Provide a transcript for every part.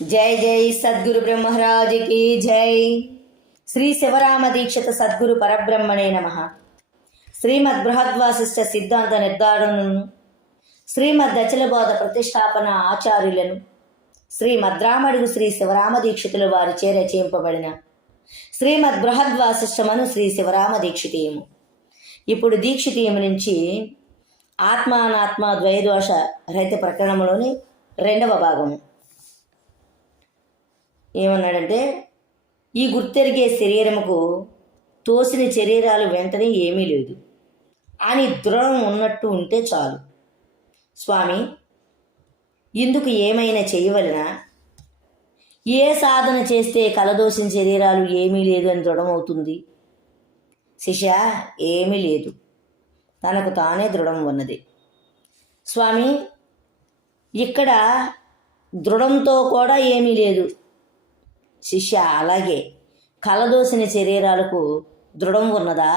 जय जय सद्गुरु ब्रह्मराज की जय। श्री शिवराम दीक्षित सद्गुरु परब्रह्मणे नमः। श्रीमद् बृहद्वासिष्ठ सिद्धांत निर्धारणను శ్రీమద్ అచలబోధ ప్రతిష్టాపన ఆచార్యులను శ్రీమద్రామడుగు శ్రీ శివరామ దీక్షితుల వారిచే రచయింపబడిన శ్రీమద్ బృహద్వాసిష్టమను శ్రీ శివరామ దీక్షితీయము. ఇప్పుడు దీక్షితీయము నుంచి ఆత్మానాత్మ ద్వైదోష రహిత ప్రకరణంలోని 2వ భాగము. ఏమన్నాడంటే, ఈ గుర్తెరిగే శరీరముకు తోసిన శరీరాలు వెంటనే ఏమీ లేదు అని దృఢం ఉన్నట్టు ఉంటే చాలు. స్వామి, ఇందుకు ఏమైనా చేయవలనా? ఏ సాధన చేస్తే కలదోసిన శరీరాలు ఏమీ లేదు అని దృఢమవుతుంది? శిష్య, ఏమీ లేదు, తనకు తానే దృఢం ఉన్నది. స్వామి, ఇక్కడ దృఢంతో కూడా ఏమీ లేదు. శిష్య, అలాగే కలదోసిన శరీరాలకు దృఢం ఉన్నదా?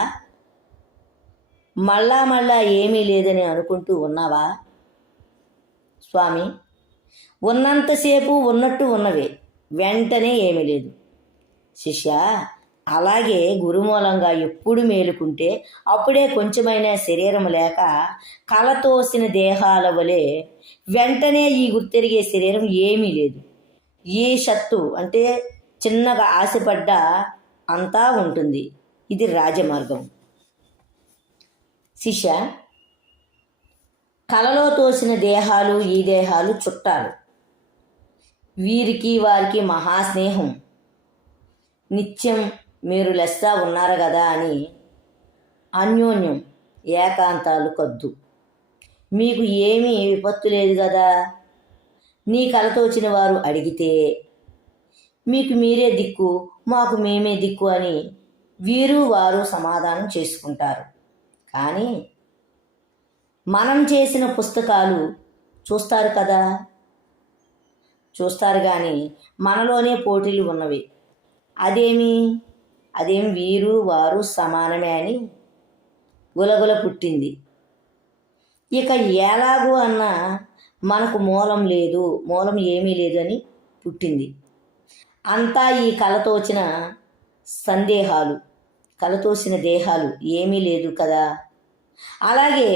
మళ్ళా ఏమీ లేదని అనుకుంటూ ఉన్నావా? స్వామి, ఉన్నంతసేపు ఉన్నట్టు ఉన్నవే, వెంటనే ఏమీ లేదు. శిష్య, అలాగే గురుమూలంగా ఎప్పుడు మేలుకుంటే అప్పుడే కొంచెమైనా శరీరం లేక కలతోసిన దేహాల వలె వెంటనే ఈ గుర్తెరిగే శరీరం ఏమీ లేదు. ఈ షత్తు అంటే చిన్నగా ఆశపడ్డా అంతా ఉంటుంది. ఇది రాజమార్గం. శిష్య, కలలో తోసిన దేహాలు ఈ దేహాలు చుట్టాలు. వీరికి వారికి మహాస్నేహం. నిత్యం మీరు లెస్సా ఉన్నారు కదా అని అన్యోన్యం ఏకాంతాలు కద్దు. మీకు ఏమీ విపత్తు లేదు కదా. నీ కలతోచిన వారు అడిగితే మీకు మీరే దిక్కు, మాకు మేమే దిక్కు అని వీరు వారు సమాధానం చేసుకుంటారు. కానీ మనం చేసిన పుస్తకాలు చూస్తారు కదా, చూస్తారు కానీ మనలోనే పోటీలు ఉన్నవి. అదేం వీరు వారు సమానమే అని గులగుల పుట్టింది. ఇక ఎలాగూ అన్నా మనకు మూలం ఏమీ లేదు అని పుట్టింది. అంతా ఈ కలతోచిన సందేహాలు, కలతోసిన దేహాలు ఏమీ లేదు కదా. అలాగే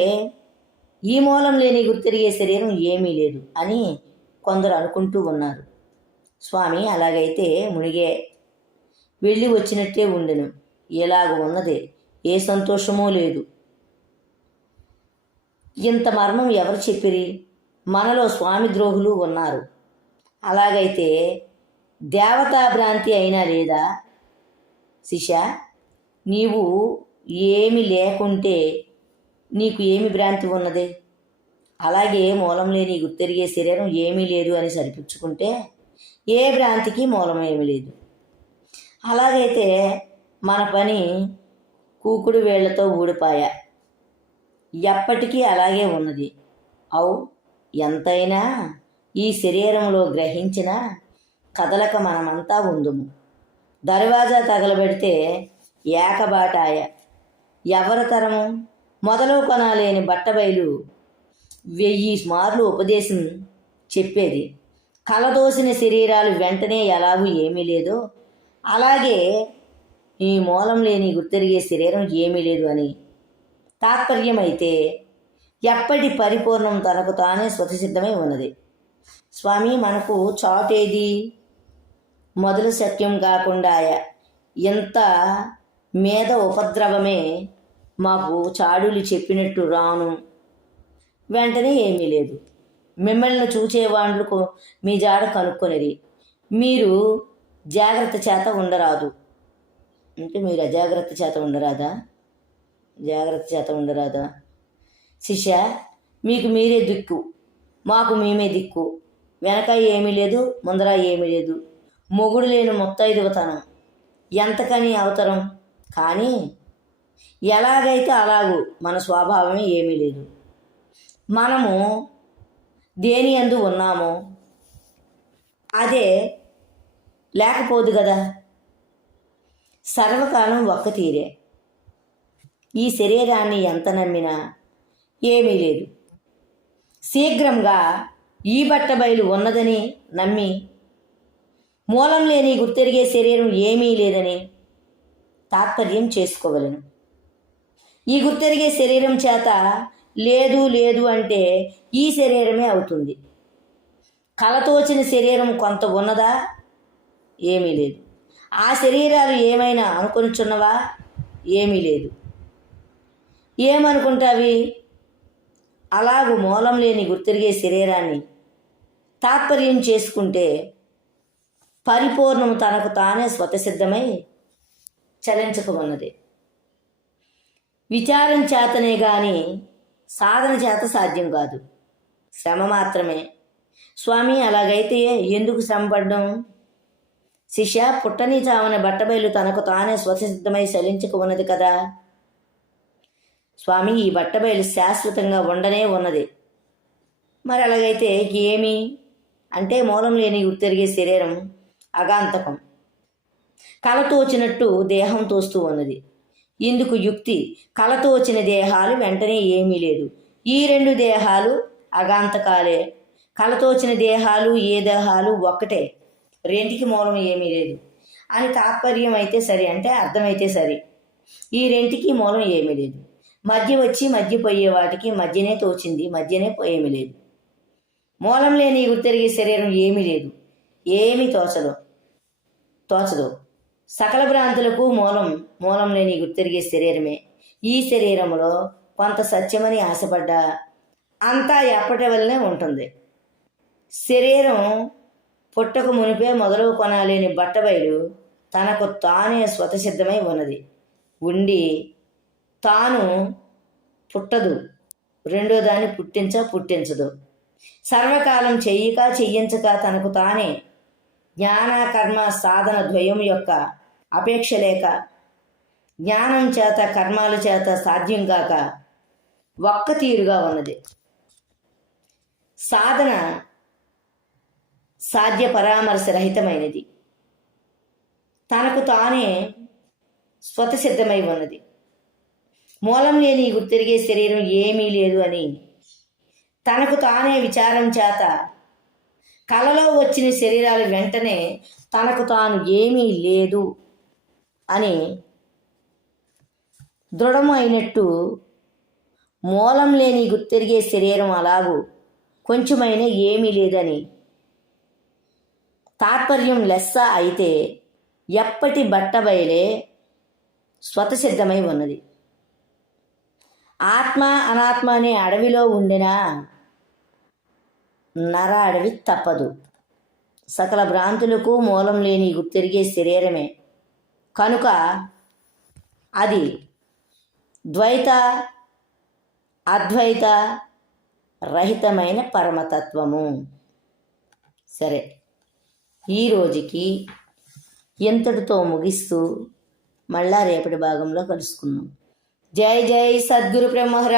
ఈ మూలం లేని గుర్తిరిగే శరీరం ఏమీ లేదు అని కొందరు అనుకుంటూ ఉన్నారు. స్వామి, అలాగైతే మునిగే వెళ్ళి వచ్చినట్టే ఉండెను. ఎలాగ ఉన్నదే, ఏ సంతోషమూ లేదు. ఇంత మర్మం ఎవరు చెప్పిరి? మనలో స్వామి ద్రోహులు ఉన్నారు. అలాగైతే దేవతా భ్రాంతి అయినా లేదా? శిష్య, నీవు ఏమి లేకుంటే నీకు ఏమి భ్రాంతి ఉన్నది? అలాగే మూలం లేని గుర్తెరిగే శరీరం ఏమీ లేదు అని సరిపుచ్చుకుంటే ఏ భ్రాంతికి మూలం ఏమీ లేదు. అలాగైతే మన పని కూకుడు వేళ్లతో ఊడిపాయ. ఎప్పటికీ అలాగే ఉన్నది. ఎంతైనా ఈ శరీరంలో గ్రహించిన కదలక మనమంతా ఉందుము. దర్వాజా తగలబెడితే ఏకబాటాయ. ఎవరి తరము? మొదలు కొనాలేని బట్టబయలు 1000 మార్లు ఉపదేశం చెప్పేది. కలదోసిన శరీరాలు వెంటనే ఎలాగూ ఏమీ లేదో అలాగే ఈ మూలం లేని గుర్తెరిగే శరీరం ఏమీ లేదు అని తాత్పర్యమైతే ఎప్పటి పరిపూర్ణం తనకు తానే స్వతసిద్ధమై ఉన్నది. స్వామి, మనకు చాటేది? మొదలు సత్యం కాకుండా ఎంత మీద ఉపద్రవమే. మాకు చాడులు చెప్పినట్టు రాను, వెంటనే ఏమీ లేదు. మిమ్మల్ని చూచేవాండ్లకు మీ జాడ కనుక్కొనిది. మీరు జాగ్రత్త చేత ఉండరాదు. అంటే మీరు అజాగ్రత్త చేత ఉండరాదా? జాగ్రత్త చేత ఉండరాదా? శిష్య, మీకు మీరే దిక్కు, మాకు మేమే దిక్కు. వెనక ఏమీ లేదు, ముందర ఏమీ లేదు. మొగుడు లేని ముత్తైదువతనం, ఎంతకని అవతరం. కానీ ఎలాగైతే అలాగూ మన స్వభావమే ఏమీ లేదు. మనము దేని యందు ఉన్నామో అదే లేకపోదు కదా. సర్వకాలం ఒక్క తీరే. ఈ శరీరాన్ని ఎంత నమ్మినా ఏమీ లేదు. శీఘ్రంగా ఈ బట్టబయలు ఉన్నదని నమ్మి మూలం లేని గుర్తెరిగే శరీరం ఏమీ లేదని తాత్పర్యం చేసుకోవలను. ఈ గుర్తెరిగే శరీరం చేత లేదు లేదు అంటే ఈ శరీరమే అవుతుంది. కలతోచిన శరీరం కొంత ఉన్నదా? ఏమీ లేదు. ఆ శరీరాలు ఏమైనా అనుకొనిచున్నవా? ఏమీ లేదు. ఏమనుకుంటావి? అలాగూ మూలం లేని గుర్తెరిగే శరీరాన్ని తాత్పర్యం చేసుకుంటే పరిపూర్ణము తనకు తానే స్వతసిద్ధమై చలించక ఉన్నది. విచారం చేతనే గాని సాధన చేత సాధ్యం కాదు, శ్రమ మాత్రమే. స్వామి, అలాగైతే ఎందుకు శ్రమపడ్డం? శిష్య, పుట్టని చావన బట్టబయలు తనకు తానే స్వతసిద్ధమై చలించక ఉన్నది కదా. స్వామి, ఈ బట్టబయలు శాశ్వతంగా ఉండనే ఉన్నది. మరి అలాగైతే ఏమి అంటే మూలం లేని గుర్తెరిగే శరీరం అగాంతకం. కలతోచినట్టు దేహం తోస్తూ ఉన్నది. ఇందుకు యుక్తి, కలతోచిన దేహాలు వెంటనే ఏమీ లేదు. ఈ రెండు దేహాలు అగాంతకాలే. కలతోచిన దేహాలు ఏ దేహాలు ఒక్కటే, రెంటికి మూలం ఏమీ లేదు అని తాత్పర్యం అయితే సరి, అంటే అర్థమైతే సరి. ఈ రెంటికి మూలం ఏమీ లేదు. మధ్య వచ్చి మధ్య పోయే వాటికి మధ్యనే తోచింది, మధ్యనే ఏమీ లేదు. మూలం లేని గుర్తెరిగే శరీరం ఏమీ లేదు, ఏమీ తోచదు. సకల భ్రాంతులకు మూలం లేని గుర్తెరిగే శరీరమే. ఈ శరీరంలో కొంత సత్యమని ఆశపడ్డా అంతా ఎప్పటి వల్లనే ఉంటుంది. శరీరం పుట్టక మునిపే మొదలు కొనాలేని బట్టబయలు తనకు తానే స్వతసిద్ధమై ఉన్నది. ఉండి తాను పుట్టదు, రెండో దాన్ని పుట్టించదు. సర్వకాలం చెయ్యించక తనకు తానే జ్ఞాన కర్మ సాధన ద్వయం యొక్క అపేక్ష లేక, జ్ఞానం చేత కర్మాల చేత సాధ్యం కాక ఒక్క తీరుగా ఉన్నది. సాధన సాధ్య పరామర్శ రహితమైనది, తనకు తానే స్వతసిద్ధమై ఉన్నది. మూలం లేని గుర్తెరిగే శరీరం ఏమీ లేదు అని తనకు తానే విచారం చేత కలలో వచ్చిన శరీరాలు వెంటనే తనకు తాను ఏమీ లేదు అని దృఢమైనట్టు మూలం లేని గుర్తెరిగే శరీరం అలాగూ కొంచెమైనా ఏమీ లేదని తాత్పర్యం లెస్స అయితే ఎప్పటి బట్టబయలే స్వతసిద్ధమై ఉన్నది. ఆత్మ అనాత్మ అనే అడవిలో ఉండినా నర అడవి తప్పదు. సకల భ్రాంతులకు మూలం లేని గుర్తెరిగే శరీరమే కనుక అది ద్వైత అద్వైత రహితమైన పరమతత్వము. సరే, ఈ రోజుకి ఎంతటితో ముగిస్తూ మళ్ళా రేపటి భాగంలో కలుసుకుందాం. జై జై సద్గురు బ్రహ్మహర.